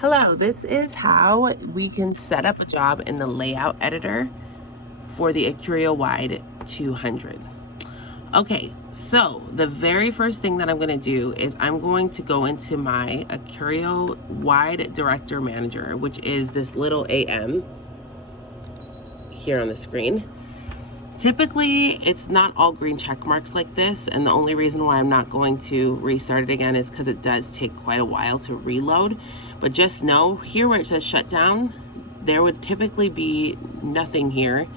Hello, this is how we can set up a job in the layout editor for the AccurioWide 200. Okay, so the very first thing that I'm going to do is I'm going to go into my AccurioWide Director Manager, which is this little AM here on the screen. Typically, it's not all green check marks like this, and the only reason why I'm not going to restart it again is because it does take quite a while to reload. But just know, here where it says shutdown, there would typically be nothing here,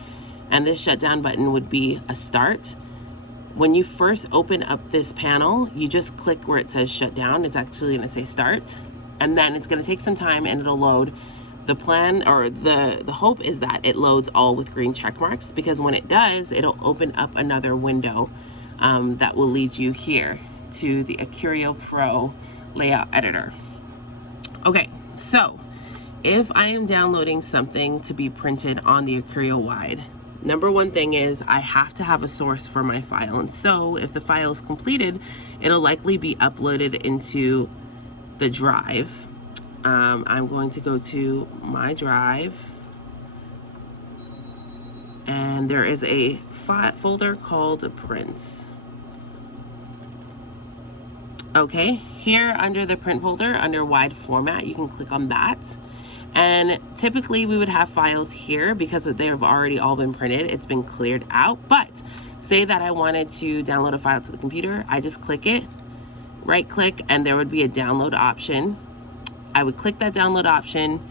and this shutdown button would be a start. When you first open up this panel, you just click where it says shutdown. It's actually going to say start, and then it's going to take some time and it'll load. The plan, or the hope is that it loads all with green check marks, because when it does, it'll open up another window that will lead you here to the Accurio Pro layout editor. Okay, so if I am downloading something to be printed on the AccurioWide, number one thing is I have to have a source for my file. And so if the file is completed, it'll likely be uploaded into the drive. I'm going to go to my drive, and there is a folder called prints. Okay, here under the print folder, under wide format, you can click on that. And typically we would have files here because they have already all been printed. It's been cleared out. But say that I wanted to download a file to the computer, I just click it, right click, and there would be a download option. I would click that download option,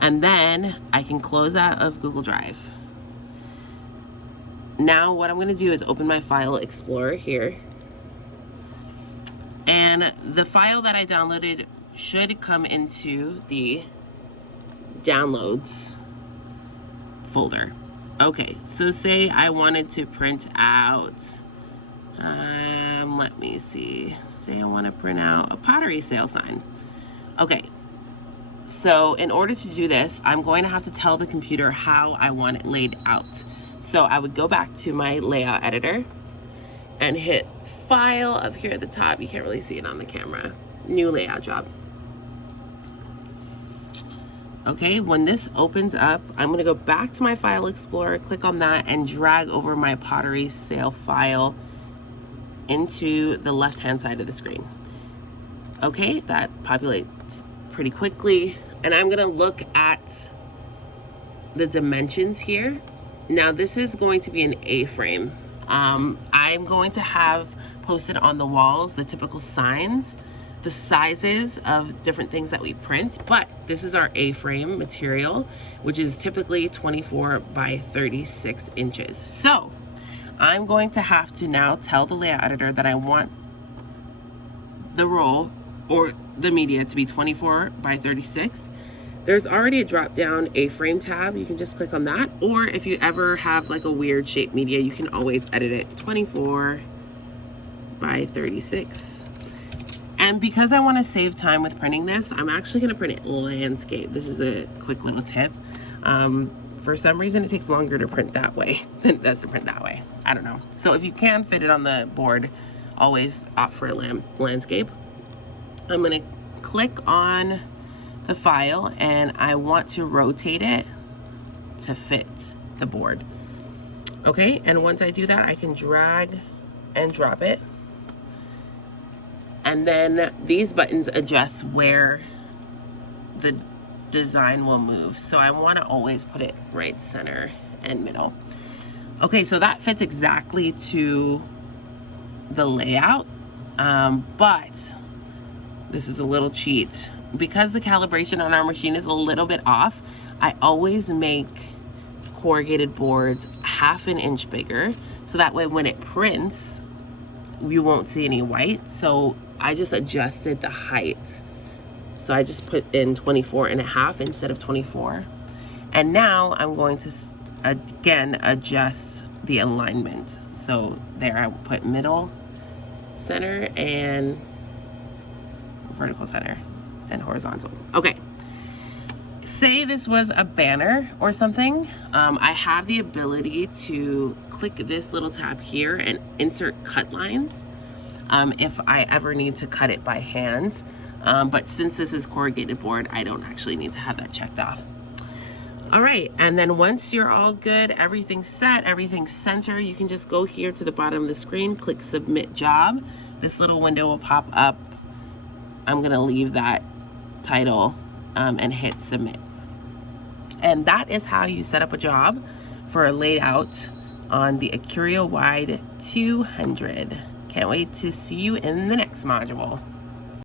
and then I can close out of Google Drive. Now what I'm going to do is open my file explorer here, and the file that I downloaded should come into the downloads folder. Okay, so say I wanted to print out, let me see, say I want to print out a pottery sale sign. Okay, so in order to do this, I'm going to have to tell the computer how I want it laid out. So I would go back to my layout editor and hit file up here at the top. You can't really see it on the camera. New layout job. Okay, when this opens up, I'm going to go back to my file explorer, click on that, and drag over my pottery sale file into the left-hand side of the screen. Okay, that populates pretty quickly, and I'm going to look at the dimensions here. Now this is going to be an A-frame. I'm going to have posted on the walls the typical signs, the sizes of different things that we print, but this is our A-frame material, which is typically 24 by 36 inches. So I'm going to have to now tell the layout editor that I want the roll or the media to be 24 by 36. There's already a drop down A-frame tab. You can just click on that, or if you ever have like a weird shaped media, you can always edit it 24 by 36. And because I want to save time with printing this, I'm actually going to print it landscape. This is a quick little tip. For some reason, it takes longer to print that way than it does to print that way. I don't know. So if you can fit it on the board, always opt for a landscape. I'm going to click on the file, and I want to rotate it to fit the board. Okay, and once I do that, I can drag and drop it. And then these buttons adjust where the design will move. So I want to always put it right center and middle. Okay, so that fits exactly to the layout, but this is a little cheat. Because the calibration on our machine is a little bit off, I always make corrugated boards ½ an inch bigger, so that way when it prints, you won't see any white. So I just adjusted the height. So I just put in 24.5 instead of 24. And now I'm going to, again, adjust the alignment. So there I put middle, center, and vertical center, and horizontal. Okay, say this was a banner or something. I have the ability to click this little tab here and insert cut lines if I ever need to cut it by hand. But since this is corrugated board, I don't actually need to have that checked off. All right, and then once you're all good, everything's set, everything's centered, you can just go here to the bottom of the screen, click Submit Job. This little window will pop up. I'm gonna leave that title and hit Submit. And that is how you set up a job for a layout on the AccurioWide 200. Can't wait to see you in the next module.